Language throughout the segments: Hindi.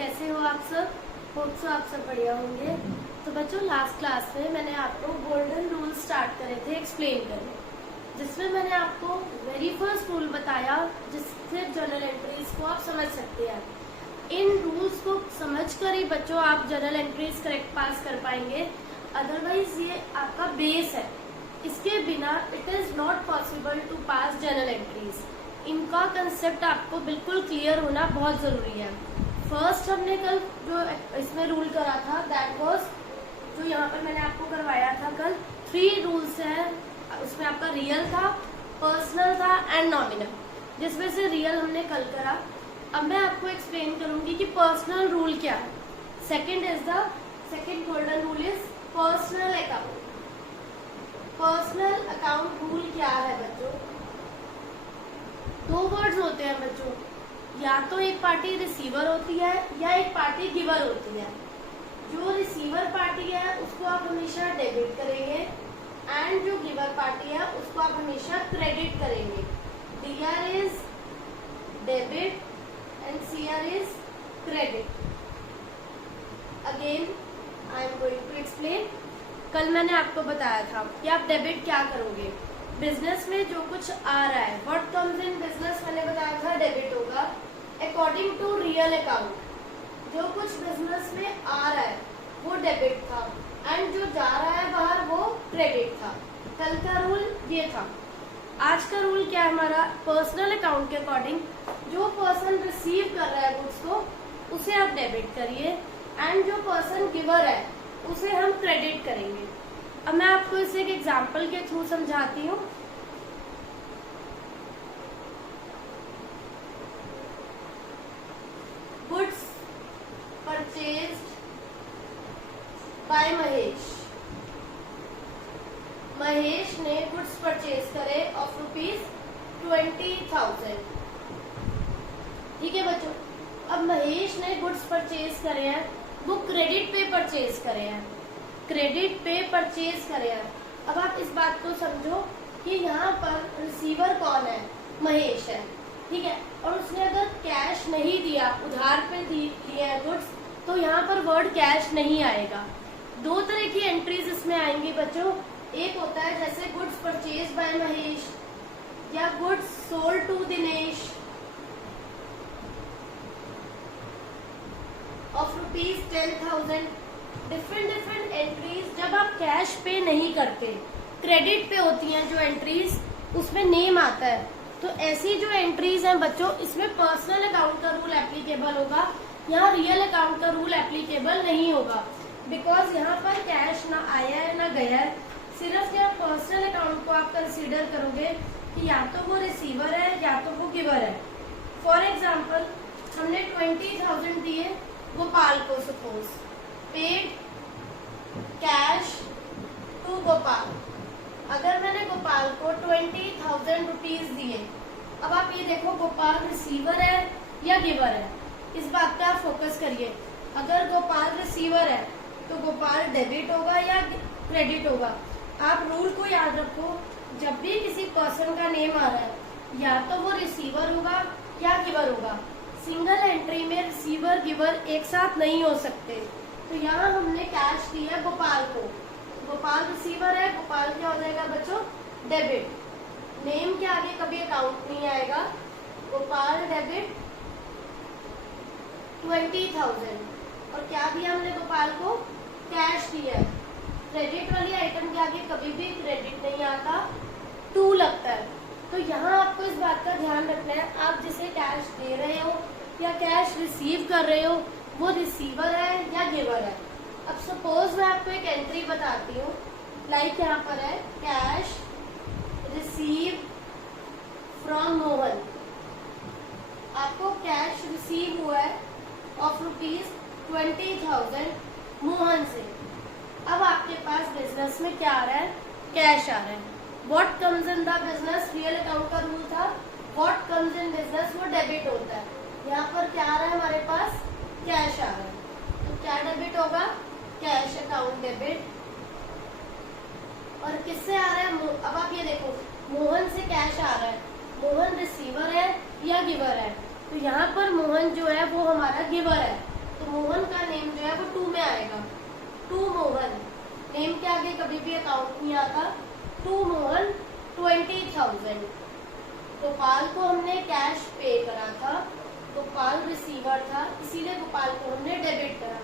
कैसे हो आप सब? होप सो आप सब बढ़िया होंगे। तो बच्चों, लास्ट क्लास में मैंने आपको गोल्डन रूल स्टार्ट करे थे एक्सप्लेन करने, जिसमें मैंने आपको वेरी फर्स्ट रूल बताया जिससे जर्नल एंट्रीज को आप समझ सकते हैं। इन रूल्स को समझकर ही बच्चों आप जर्नल एंट्रीज करेक्ट पास कर पाएंगे, अदरवाइज ये आपका बेस है। इसके बिना it is not possible to pass journal entries. इनका कंसेप्ट आपको बिल्कुल क्लियर होना बहुत जरूरी है। फर्स्ट हमने कल जो इसमें रूल करा था दैट वाज, जो यहाँ पर मैंने आपको करवाया था कल, 3 रूल्स हैं। उसमें आपका रियल था, पर्सनल था एंड नॉमिनल, जिसमें से रियल हमने कल करा। अब मैं आपको एक्सप्लेन करूंगी कि पर्सनल रूल क्या है। Second golden rule is personal account. Personal account rule क्या है बच्चों? 2 वर्ड्स होते हैं बच्चों, या तो एक पार्टी रिसीवर होती है या एक पार्टी गिवर होती है। जो रिसीवर पार्टी है उसको आप हमेशा डेबिट करेंगे एंड जो गिवर पार्टी है उसको आप हमेशा क्रेडिट करेंगे। DR is debit and CR is credit. Again I am going to explain. कल मैंने आपको बताया था कि आप डेबिट क्या करोगे। बिजनेस में जो कुछ आ रहा है, व्हाट कम्स इन बिजनेस, मैंने बताया था डेबिट होगा अकॉर्डिंग टू रियल अकाउंट। जो कुछ बिजनेस में आ रहा है वो डेबिट था एंड जो जा रहा है बाहर वो क्रेडिट था। कल का रूल ये था। आज का रूल क्या है हमारा? पर्सनल अकाउंट के अकॉर्डिंग जो पर्सन रिसीव कर रहा है गुड्स को उसे आप डेबिट करिए एंड जो पर्सन गिवर है उसे हम क्रेडिट करेंगे। अब मैं आपको इसे एक एग्जाम्पल के थ्रू समझाती हूँ। Goods purchased bye Mahesh. Mahesh ने गुड्स परचेज करे ऑफ ₹20,000। ठीक है बच्चों, अब महेश ने गुड्स परचेज करे हैं, वो क्रेडिट पे परचेज करे हैं, क्रेडिट पे परचेज करे हैं। अब आप इस बात को समझो कि यहाँ पर रिसीवर कौन है? महेश है, ठीक है। और उसने अगर कैश नहीं दिया, उधार पे दिए हैं गुड्स, तो यहाँ पर वर्ड कैश नहीं आएगा। 2 तरह की एंट्रीज इसमें आएंगी बच्चों। एक होता है जैसे गुड्स परचेज बाय महेश या goods sold to Dinesh of ₹10,000। Different entries जब आप कैश पे नहीं करते, क्रेडिट पे होती हैं जो एंट्रीज, उसमें नेम आता है। तो ऐसी जो एंट्रीज हैं बच्चों, इसमें पर्सनल अकाउंट का रूल एप्लीकेबल होगा, यहाँ रियल अकाउंट का रूल एप्लीकेबल नहीं होगा, बिकॉज यहाँ पर कैश ना आया है ना गया है। सिर्फ यहाँ पर्सनल अकाउंट को आप कंसीडर करोगे कि या तो वो रिसीवर है या तो वो गिवर है। फॉर एग्जाम्पल, हमने 20,000 दिए गोपाल को, suppose paid cash to Gopal. अगर मैंने गोपाल को 20,000 रुपीज दिए, अब आप ये देखो गोपाल रिसीवर है या गिवर है, इस बात पे आप फोकस करिए। अगर गोपाल रिसीवर है तो गोपाल डेबिट होगा या क्रेडिट होगा। आप रूल को याद रखो, जब भी किसी पर्सन का नेम आ रहा है या तो वो रिसीवर होगा या गिवर होगा। सिंगल एंट्री में रिसीवर गिवर एक साथ नहीं हो सकते। तो यहाँ हमने कैश दिया गोपाल को, गोपाल रिसीवर है, गोपाल क्या हो जाएगा बच्चों? डेबिट। नेम के आगे कभी अकाउंट नहीं आएगा। गोपाल डेबिट 20,000। और क्या दिया हमने गोपाल को? कैश दिया है। क्रेडिट वाली आइटम के आगे कभी भी क्रेडिट नहीं आता, टू लगता है। तो यहाँ आपको इस बात का ध्यान रखना है, आप जिसे कैश दे रहे हो या कैश रिसीव कर रहे हो वो रिसीवर है या गिवर है। अब सपोज मैं आपको एक एंट्री बताती हूँ, लाइक यहाँ पर है कैश रिसीव फ्रॉम मोहन। आपको कैश रिसीव हुआ है ऑफ ₹20,000 मोहन से। अब आपके पास बिजनेस में क्या आ रहा है? कैश आ रहा है। What comes in the business? Real account का रूल था, व्हाट कम्स इन बिजनेस वो डेबिट होता है। यहाँ पर क्या आ रहा है हमारे पास? कैश आ रहा है, तो क्या डेबिट होगा? Cash account debit. और किससे आ रहा है? अब आप ये देखो, मोहन से कैश आ रहा है, मोहन रिसीवर है या गिवर है? तो यहाँ पर मोहन जो है वो हमारा गिवर है। तो मोहन का नेम जो है वो टू में आएगा, टू मोहन। नेम के आगे कभी भी अकाउंट नहीं आता। टू मोहन 20,000। गोपाल को हमने कैश पे करा था, गोपाल रिसीवर था, इसीलिए गोपाल को हमने डेबिट करा,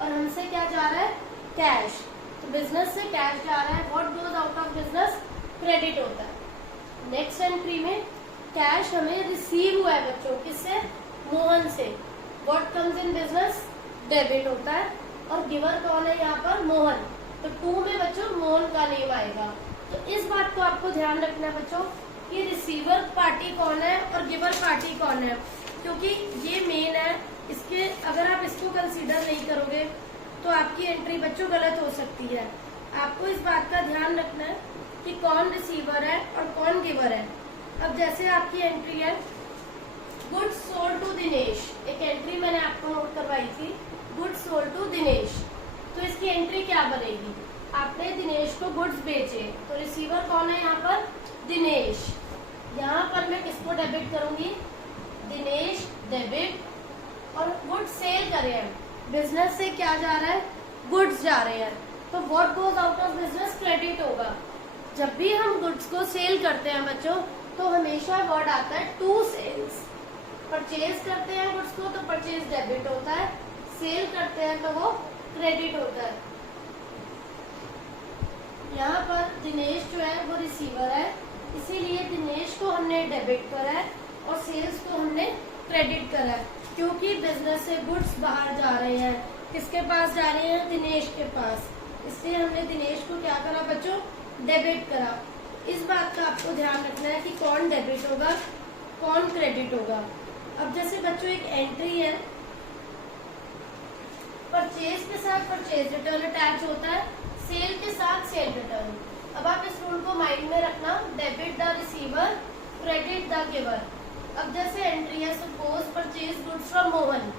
और हमसे क्या जा रहा है, कैश। तो बिजनेस से कैश जा रहा है, what goes out of business, credit होता है। नेक्स्ट एंट्री में कैश हमें रिसीव हुआ है बच्चों, किससे, मोहन से, what comes in business, debit होता है, और गिवर कौन है यहाँ पर, मोहन। तो टू में बच्चों मोहन का नेम आएगा। तो इस बात को आपको ध्यान रखना है बच्चों कि रिसीवर पार्टी कौन है और गिवर पार्टी कौन है, क्योंकि ये मेन है। इसके अगर आप इसको कंसीडर नहीं करोगे तो आपकी एंट्री बच्चों गलत हो सकती है। आपको इस बात का ध्यान रखना है कि कौन रिसीवर है और कौन गिवर है। अब जैसे आपकी एंट्री है गुड्स सोल्ड टू दिनेश, एक एंट्री मैंने आपको नोट करवाई थी, गुड्स सोल्ड टू दिनेश। तो इसकी एंट्री क्या बनेगी, आपने दिनेश को गुड्स बेचे, तो रिसीवर कौन है यहाँ पर, दिनेश। यहाँ पर मैं किसको डेबिट करूंगी, दिनेश डेबिट, और गुड्स सेल करे हैं, बिजनेस से क्या जा रहा है, गुड्स जा रहे हैं, तो what goes out of business, credit होगा। जब भी हम गुड्स को सेल करते हैं बच्चों तो हमेशा वर्ड आता है टू सेल्स। परचेज करते हैं गुड्स को तो परचेज डेबिट होता है, सेल करते हैं तो वो क्रेडिट होता है। यहाँ पर दिनेश जो है वो रिसीवर है, इसीलिए दिनेश को हमने डेबिट करा है और सेल्स को हमने क्रेडिट करा है, क्योंकि बिजनेस से गुड्स बाहर जा रहे हैं, किसके पास जा रहे हैं, दिनेश के पास, इसलिए हमने दिनेश को क्या करा बच्चों, डेबिट करा। इस बात का आपको ध्यान रखना है कि कौन डेबिट होगा कौन क्रेडिट होगा। अब जैसे बच्चों एक एंट्री है, परचेज के साथ परचेज रिटर्न अटैच होता है, सेल के साथ सेल रिटर्न। अब आप इस रूल को माइंड में रखना, debit the receiver, credit the giver. अब जैसे एंट्री है suppose purchase goods from Mohan,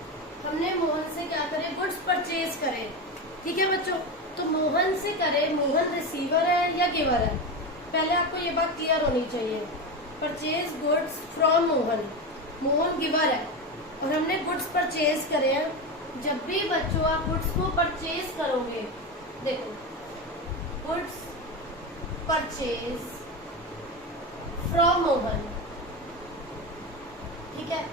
हमने मोहन से क्या करे, गुड्स परचेज करे, ठीक है बच्चों। तो मोहन से करे, मोहन रिसीवर है या गिवर है, पहले आपको ये बात क्लियर होनी चाहिए। Purchase goods from Mohan, Mohan giver है और हमने गुड्स परचेज करे हैं। जब भी बच्चों आप गुड्स को परचेज करोगे, देखो गुड्स परचेज फ्रॉम मोहन, ठीक है,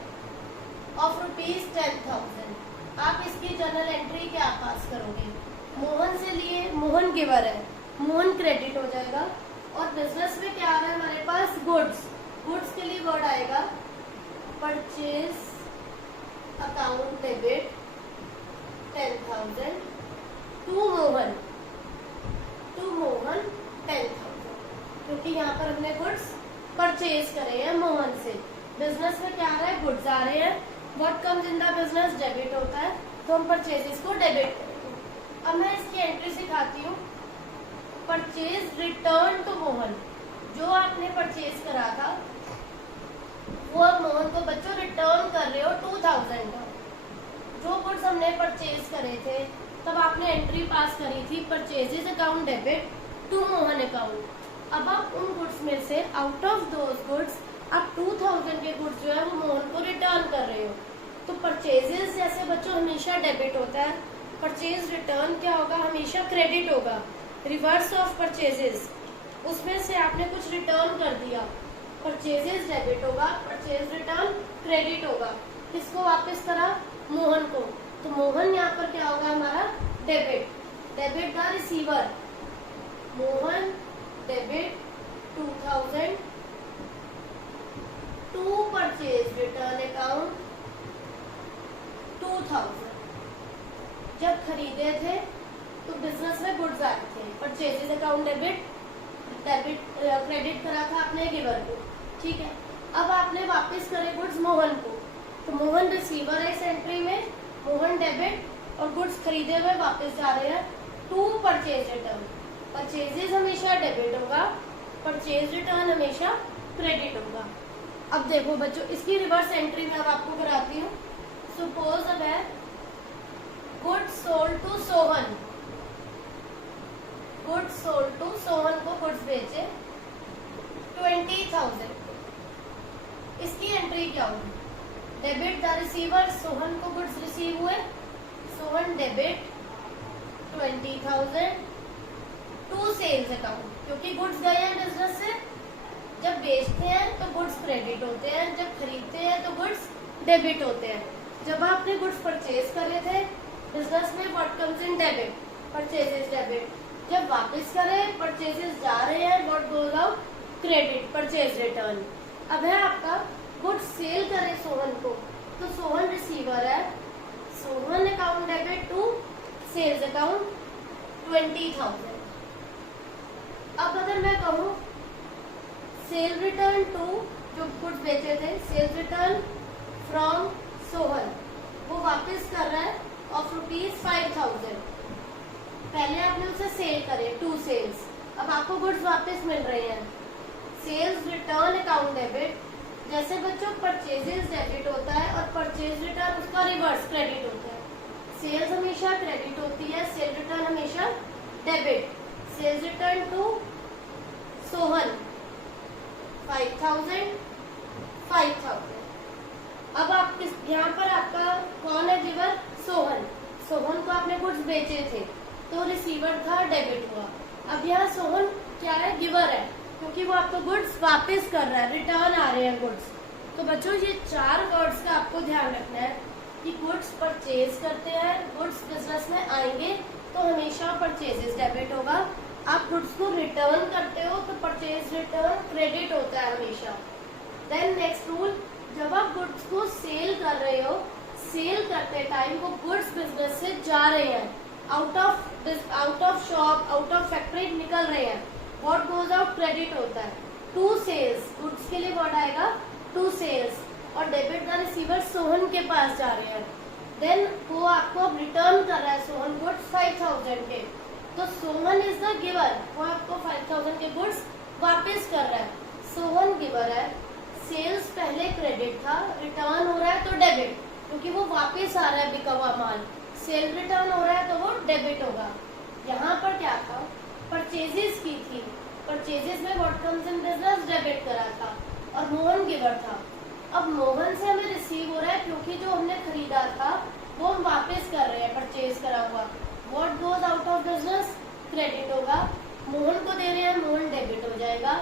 ऑफ ₹10,000, आप इसकी जर्नल एंट्री क्या पास करोगे, मोहन से लिए, मोहन गिवर है, मोहन क्रेडिट हो जाएगा। और बिजनेस में क्या आ रहा है हमारे पास, गुड्स, गुड्स के लिए वर्ड आएगा purchase account debit 10,000 to Mohan, to Mohan 10,000, क्योंकि यहाँ पर हमने गुड्स परचेज करे हैं मोहन से। बिजनेस में क्या आ रहा है, गुड्स आ रहे हैं, what comes in the business, debit होता है, तो हम परचेजेस को डेबिट करेंगे। अब मैं इसकी एंट्री सिखाती हूँ, परचेज रिटर्न टू मोहन, जो आपने परचेज करा था वो आप मोहन को बच्चों रिटर्न कर रहे हो 2,000 का। जो गुड्स हमने परचेज करे थे तब आपने एंट्री पास करी थी purchases account debit to Mohan account. अब आप उन गुड्स में से आउट ऑफ दोज गुड्स आप 2,000 के गुड्स जो है वो मोहन को रिटर्न कर रहे हो। तो परचेजेस जैसे बच्चों हमेशा डेबिट होता है, परचेज रिटर्न क्या होगा, हमेशा क्रेडिट होगा। रिवर्स ऑफ परचेजेस, उसमें से आपने कुछ रिटर्न कर दिया, परचेजेस डेबिट होगा, परचेज रिटर्न क्रेडिट होगा। किसको वापस करा, मोहन को, तो मोहन यहाँ पर क्या होगा हमारा, debit, debit the receiver, Mohan debit 2,000 to purchase return account 2,000। जब खरीदे थे तो बिजनेस में गुड्स आए थे, purchases account debit, debit credit करा था आपने गिवर को, ठीक है। अब आपने वापस करे गुड्स मोहन को, तो मोहन रिसीवर है इस एंट्री में, मोहन डेबिट और गुड्स खरीदे हुए वापस जा रहे हैं टू परचेज रिटर्न। परचेजेस हमेशा डेबिट होगा, परचेज रिटर्न हमेशा क्रेडिट होगा। अब देखो बच्चों इसकी रिवर्स एंट्री मैं अब आपको कराती हूँ। सपोज अब है goods sold to Sohan, goods sold to Sohan को गुड्स बेचे 20,000, इसकी एंट्री क्या होगी, डेबिट द रिसीवर, सोहन को गुड्स रिसीव हुए डेबिट 20,000 टू सेल्स अकाउंट, क्योंकि गुड्स गए हैं बिजनेस से। जब बेचते हैं तो गुड्स क्रेडिट होते हैं, जब खरीदते हैं तो गुड्स डेबिट होते हैं। जब आपने गुड्स परचेज करे थे बिजनेस में, what comes in debit, purchases debit. जब वापस करें, परचेजेस जा रहे हैं, what goes out, credit, purchase return. अब है आपका गुड्स सेल करे सोहन को, तो सोहन रिसीवर है, Sohan account debit to sales account 20,000। अब अगर मैं कहूँ सेल रिटर्न टू, जो गुड्स बेचे थे, सेल रिटर्न फ्रॉम सोहन, वो वापस कर रहा है ऑफ ₹5,000। पहले आपने उसे सेल करे, टू सेल्स, अब आपको गुड्स वापस मिल रहे हैं। सेल्स रिटर्न अकाउंट डेबिट, जैसे बच्चों परचेजेस डेबिट होता है और परचेज रिटर्न उसका रिवर्स क्रेडिट होता है। सेल्स हमेशा क्रेडिट होती है, सेल रिटर्न हमेशा debit. Sales return to Sohan 5,000 5,000। अब आप यहाँ पर आपका कौन है गिवर, सोहन। सोहन को आपने गुड्स बेचे थे तो रिसीवर था, डेबिट हुआ। अब यहाँ सोहन क्या है, गिवर है, क्योंकि वो आपको गुड्स वापस कर रहा है, रिटर्न आ रहे हैं गुड्स। तो बच्चों ये 4 वर्ड्स का आपको ध्यान रखना है कि गुड्स परचेज करते हैं, गुड्स बिजनेस में आएंगे तो हमेशा परचेजेस डेबिट होगा। आप गुड्स को रिटर्न करते हो तो परचेज रिटर्न क्रेडिट होता है हमेशा। देन नेक्स्ट रूल, जब आप गुड्स को सेल कर रहे हो, सेल करते टाइम वो गुड्स बिजनेस से जा रहे हैं, out of shop, out of factory निकल रहे हैं, व्हाट गोज आउट, क्रेडिट होता है। टू सेल्स, गुड्स के लिए व्हाट आएगा, टू सेल्स, और डेबिट का रिसीवर सोहन के पास जा रहे हैं। देन वो आपको अब रिटर्न कर रहा है सोहन गुड्स 5,000 के, तो सोहन इज द गिवर, वो आपको 5,000 के गुड्स वापस कर रहा है। सोहन गिवर है, सेल्स पहले क्रेडिट था, रिटर्न हो रहा है तो डेबिट, क्योंकि वो वापस आ रहा है बिका हुआ माल। सेल रिटर्न हो रहा है तो वो डेबिट होगा। यहाँ पर क्या था, परचेजेस की थी, परचेजेस में what comes in business, debit करा था, और मोहन गिवर था। अब मोहन से हमें रिसीव हो रहा है, क्योंकि जो हमने खरीदा था वो हम वापस कर रहे हैं, परचेज करा हुआ। What goes out of business, credit होगा। मोहन को दे रहे हैं, मोहन डेबिट हो जाएगा।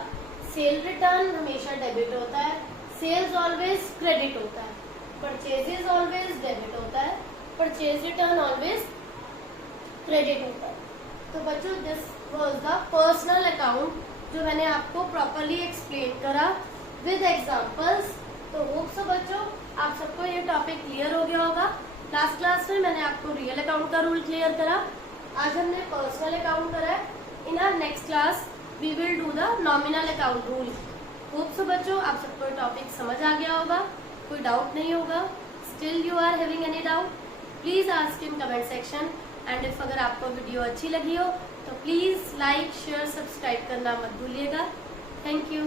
सेल रिटर्न हमेशा डेबिट होता है, सेल्स ऑलवेज क्रेडिट होता है, परचेजेस ऑलवेज डेबिट होता है, परचेज रिटर्न ऑलवेज क्रेडिट होता है। तो बच्चों this was the personal account, जो मैंने आपको प्रॉपरली एक्सप्लेन करा विद एग्जांपल्स। तो होप सो बच्चों आप सबको ये टॉपिक क्लियर हो गया होगा। लास्ट क्लास में मैंने आपको रियल अकाउंट का रूल क्लियर करा, आज हमने पर्सनल अकाउंट करा है। In our next class we will do the nominal account rule. Hope so बच्चों आप सबको टॉपिक समझ आ गया होगा, कोई डाउट नहीं होगा। Still you are having any doubt, please ask in comment section. And if अगर आपको वीडियो अच्छी लगी हो तो प्लीज लाइक, शेयर, सब्सक्राइब करना मत भूलिएगा। Thank you.